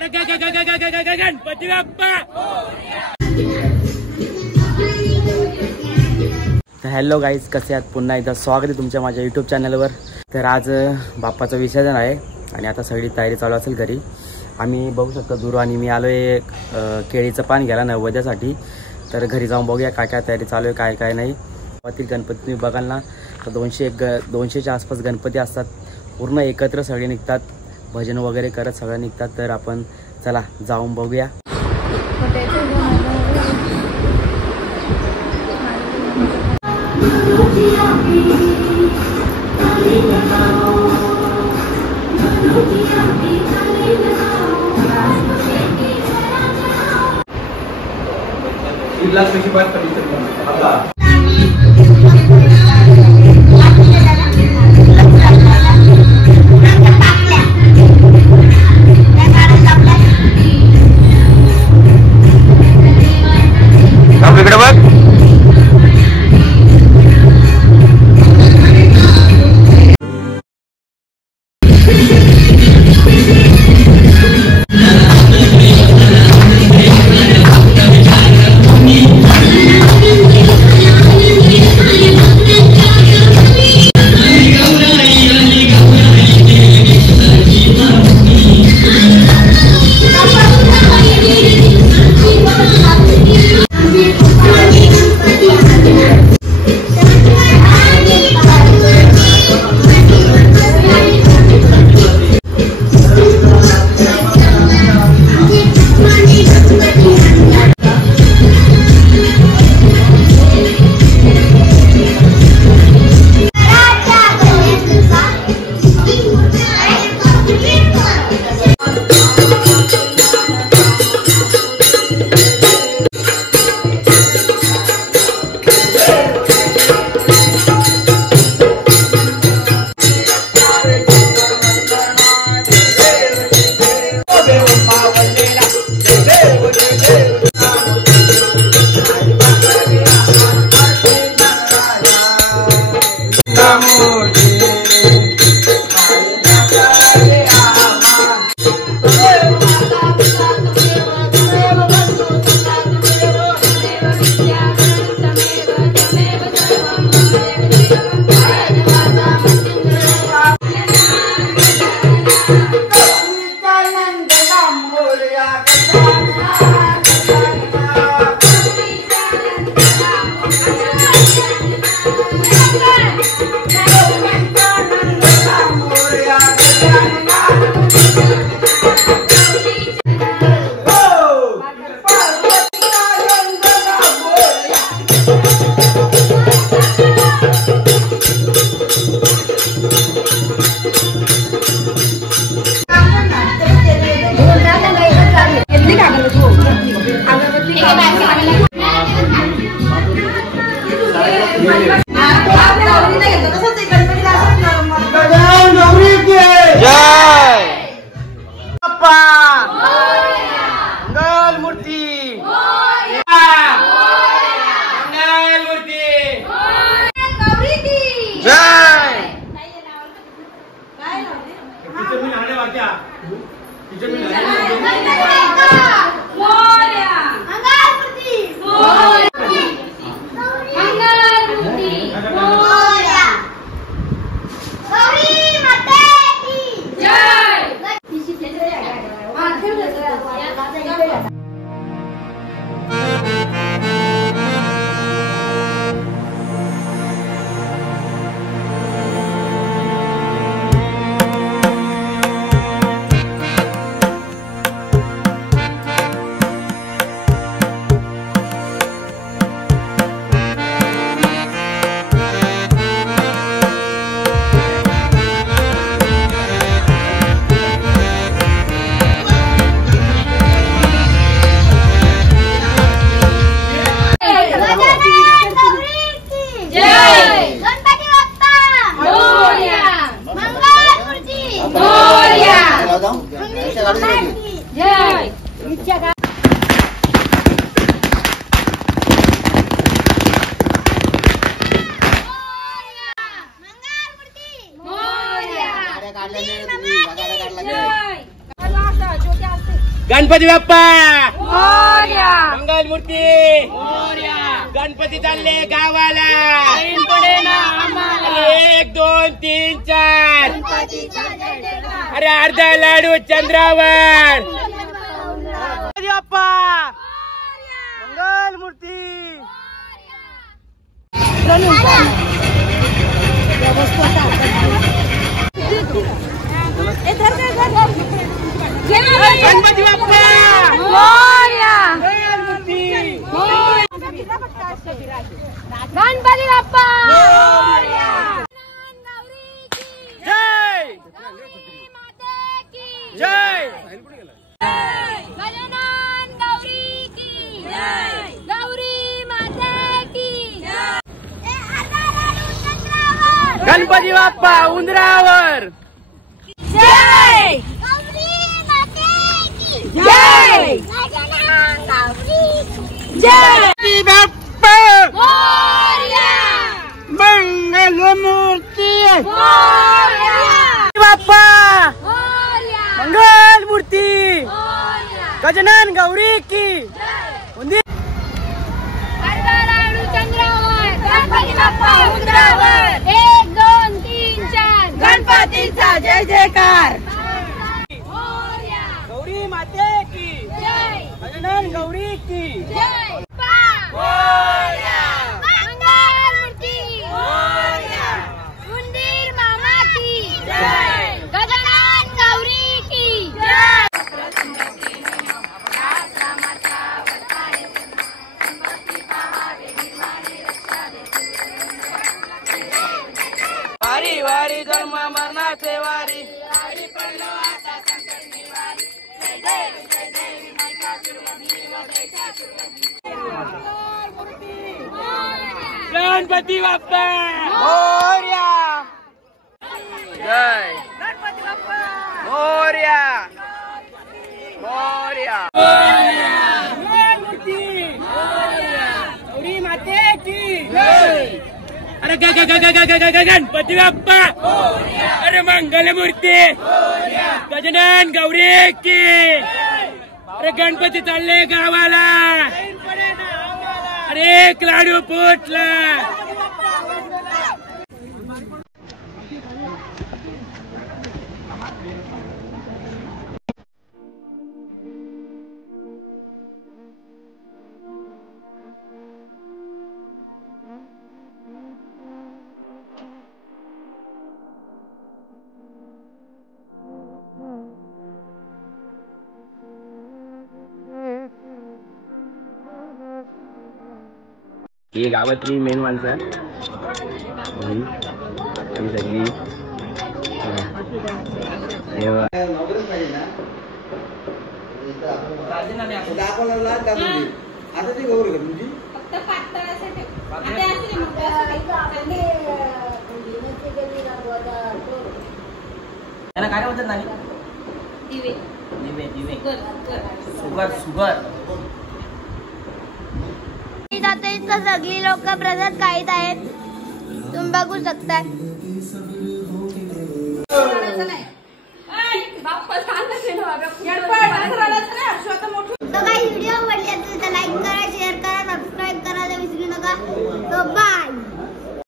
गणपती बाप्पा। तर hello guys, कसे आहात? पुन्हा एकदा स्वागत आहे तुमच्या माझ्या यूट्यूब चॅनलवर। तर आज बाप्पाचं विसर्जन आहे आणि आता सगळी तयारी चालू असेल घरी। आम्ही बघू शकतो दूर आणि मी आलो आहे केळीचं पान घ्यायला नैवेद्यासाठी। तर घरी जाऊन बघूया काय काय तयारी चालू आहे, काय काय नाही। गावातील गणपती तुम्ही बघाल ना तर 200च्या आसपास गणपती असतात, पूर्ण एकत्र सगळे निघतात, भजन वगैरे करत सगळे निघतात। तर आपण चला जाऊन बघूया। काढला गणपती बाप्पा मोरया. मंगल मूर्ती मोरया. गणपती चालले गावाला ऐन पडे ना आम्हाला. 1 2 3 4 गणपतीचा जय जयकार. अरे अर्धा लाडू चंद्रावर गणपती बाप्पा मंगल मूर्ती गणपती बाप्पा मोरया. मंगल मूर्ती गणपती बाप्पा मोरया. जय जय गजानन गौरी की जय. गौरी माता की जय. गणपती बाप्पा उंदरावर जय. गौरी माता की जय. गजानन गौरी की जय. गणपती बाप्पा मोरया. मंगल मूर्ती मोरया. बाप्पा मोरया. मंगल मूर्ती मोरया. गजानन गौरी की जय. उंदीर अर्धा लाडू चंद्रावर. गणपती बाप्पा उंदरावर. 1 2 3 4 गणपतीचा जय जयकार. मोरया. गौरी माते की जय. गजानन गौरी की जय. मोरया. मंगलमूर्ती मोरया. उंदीर मामा की जय. गजानन गौरी की जय. वारी वारी धर्म मरणाचे वारी गणपती बाप्पा मोरया. जय गणपती बाप्पा मोरया मोरया मूर्ती गौरी माते की जय. अरे गणपती बाप्पा अरे मंगल मूर्ती गजानन गौरी की अरे गणपती चालले गावाला अरे 1 लाडू फुटला. ही गावातली मेन माणसं ही सगळी काय बोलतात ना दिवे दिवे दिवे शुगर शुगर इथं सगळी लोक प्रसाद खाईत आहेत. तुम्ही बघू शकता.